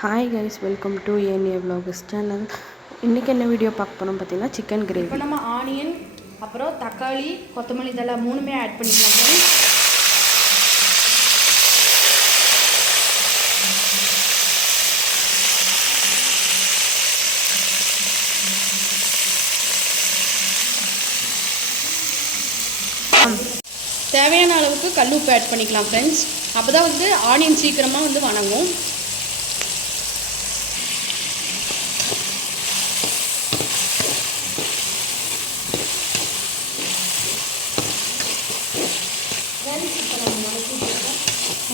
Hi guys, welcome to ANA vlogs channel. இன்றைக்கி என்ன video பார்க்க போகிறோம் பார்த்தீங்கன்னா சிக்கன் கிரேவி. இப்போ நம்ம ஆனியன், அப்புறம் தக்காளி, கொத்தமல்லி தழை மூணுமே ஆட் பண்ணிக்கலாம். தேவையான அளவுக்கு கல் உப்பு ஆட் பண்ணிக்கலாம் ஃப்ரெண்ட்ஸ். அப்போ தான் வந்து ஆனியன் சீக்கிரமாக வந்து வணங்கும்.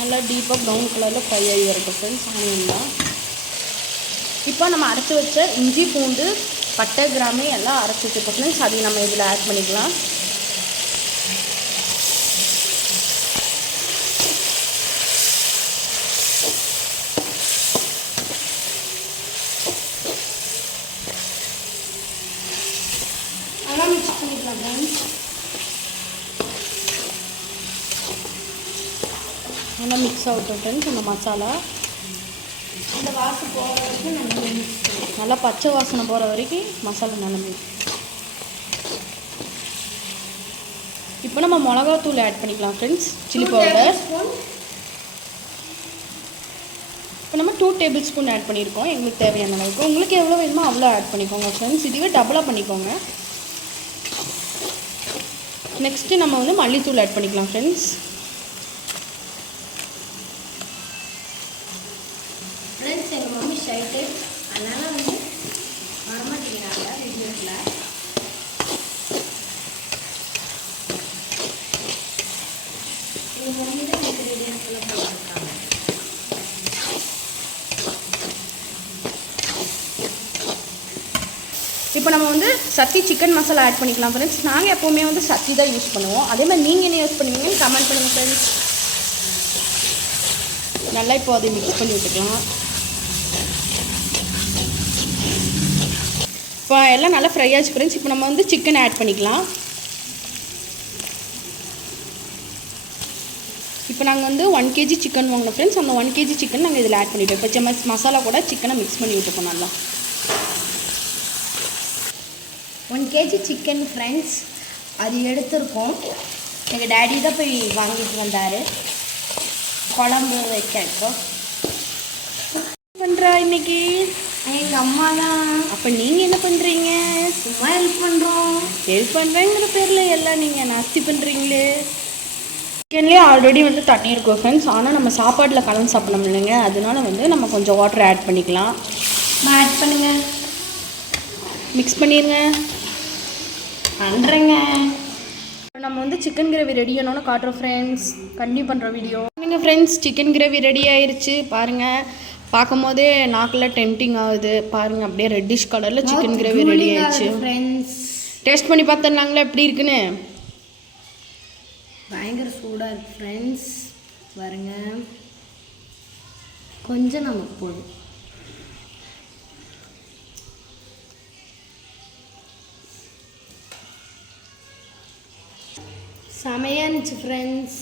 நல்லா டீப்பாக ப்ரௌன் கலரில் ஃப்ரை ஆகி வரட்டும் ஃப்ரெண்ட்ஸ் ஆனியன்லாம். இப்போ நம்ம அரைச்சி வச்ச இஞ்சி, பூண்டு, பட்டை, கிராம்பு எல்லாம் அரைச்சி வச்சுருக்கோம் ஃப்ரெண்ட்ஸ். அதையும் நம்ம இதில் ஆட் பண்ணிக்கலாம். நல்லா மிக்ஸ் பண்ணிக்கலாம் ஃப்ரெண்ட்ஸ். நல்லா மிக்ஸ் ஆகட்டும் ஃப்ரெண்ட்ஸ். அந்த மசாலா அந்த வாசம் போகிற வரைக்கும் நல்லா பச்சை வாசனை போகிற வரைக்கும் மசாலா நல்லா மிக்ஸ். இப்போ நம்ம மிளகாத்தூள் ஆட் பண்ணிக்கலாம் ஃப்ரெண்ட்ஸ். சில்லி பவுடர் இப்போ நம்ம 2 டேபிள் ஸ்பூன் ஆட் பண்ணியிருக்கோம். எங்களுக்கு தேவையான அளவுக்கு. உங்களுக்கு எவ்வளோ வேணுமோ அவ்வளோ ஆட் பண்ணிக்கோங்க ஃப்ரெண்ட்ஸ். இதுவே டபுளாக பண்ணிக்கோங்க. நெக்ஸ்ட்டு நம்ம வந்து மல்லித்தூள் ஆட் பண்ணிக்கலாம் ஃப்ரெண்ட்ஸ். ஃப்ரெண்ட்ஸ் எங்கள் மம்மி ஷைட்டு அதனால் வந்து வரமாட்டேங்கிறாங்க வீட்டில். எங்கள் மம்மி தான் எனக்கு ரெடியாக போட்டிருக்காங்க. இப்போ நம்ம வந்து சத்தி சிக்கன் மசாலா ஆட் பண்ணிக்கலாம் ஃப்ரெண்ட்ஸ். நாங்கள் எப்போவுமே வந்து சத்தி தான் யூஸ் பண்ணுவோம். அதே மாதிரி நீங்கள் என்ன யூஸ் பண்ணுவீங்கன்னு கமெண்ட் பண்ணுங்கள் ஃப்ரெண்ட்ஸ். நல்லா இப்போ அதை மிக்ஸ் பண்ணி விட்டுக்கலாம். இப்போ எல்லாம் நல்லா ஃப்ரை ஆச்சு ஃப்ரெண்ட்ஸ். இப்போ நம்ம வந்து சிக்கன் ஆட் பண்ணிக்கலாம். இப்போ நாங்கள் வந்து 1 kg சிக்கன் வாங்கினோம் ஃப்ரெண்ட்ஸ். அந்த 1 kg சிக்கன் நாங்கள் இதில் ஆட் பண்ணிவிட்டோம். இப்போ மசாலா கூட சிக்கனை மிக்ஸ் பண்ணி விட்டுப்போம் நல்லா. 1 kg சிக்கன் ஃப்ரெண்ட்ஸ். அது எடுத்துருக்கோம். எங்கள் டேடி தான் போய் வாங்கிட்டு வந்தார் குழம்பு வைக்க. இப்போ பண்ணுறா இன்னைக்கு எங்கள் அம்மா தான். அப்போ நீங்கள் என்ன பண்ணுறீங்க? சும்மா ஹெல்ப் பண்ணுறோம். ஹெல்ப் பண்ணுறேங்கிற பேரில் எல்லாம் நீங்கள் நாஸ்தி பண்ணுறீங்களே. சிக்கன்லேயே ஆல்ரெடி வந்து தண்ணி இருக்கும் ஃப்ரெண்ட்ஸ். ஆனால் நம்ம சாப்பாட்டில் கலந்து சாப்பிடணும் இல்லைங்க. அதனால வந்து நம்ம கொஞ்சம் வாட்டர் ஆட் பண்ணிக்கலாம். ஆட் பண்ணுங்கள். மிக்ஸ் பண்ணிடுங்க. பண்ணுறேங்க. நம்ம வந்து சிக்கன் கிரேவி ரெடி ஆனோன்னு காட்டுறோம் ஃப்ரெண்ட்ஸ். கண்டினியூ பண்ணுற வீடியோ நீங்கள் ஃப்ரெண்ட்ஸ். சிக்கன் கிரேவி ரெடி ஆயிடுச்சு பாருங்கள். பார்க்கும் போதே நாக்கில் டெம்டிங் ஆகுது பாருங்கள். அப்படியே ரெட்டிஷ் கலரில் சிக்கன் கிரேவி ரெடி ஆயிடுச்சு ஃப்ரெண்ட்ஸ். டேஸ்ட் பண்ணி பார்த்துருந்தாங்களே எப்படி இருக்குன்னு. பயங்கர சூடாக இருக்குது ஃப்ரெண்ட்ஸ். பாருங்க கொஞ்சம் நமக்கு போதும். செமையாக இருந்துச்சு ஃப்ரெண்ட்ஸ்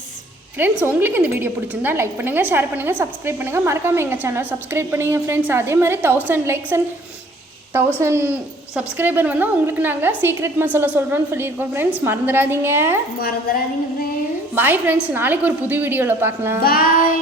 உங்களுக்கு இந்த வீடியோ பிடிச்சிருந்தா லைக் பண்ணுங்கள், ஷேர் பண்ணுங்கள், சப்ஸ்கிரைப் பண்ணுங்கள். மறக்காமல் எங்கள் சேனலை சப்ஸ்கிரைப் பண்ணுங்கள் ஃப்ரெண்ட்ஸ். அதே மாதிரி 1000 லைக்ஸ் அண்ட் 1000 சப்ஸ்கிரைபர் வந்தால் உங்களுக்கு நாங்கள் சீக்ரெட் மசாலா சொல்கிறோன்னு சொல்லியிருக்கோம் ஃப்ரெண்ட்ஸ். மறந்துடாதீங்க ஃப்ரெண்ட்ஸ். Bye friends. நாளைக்கு ஒரு புது வீடியோவில் பார்க்கலாம். பாய்.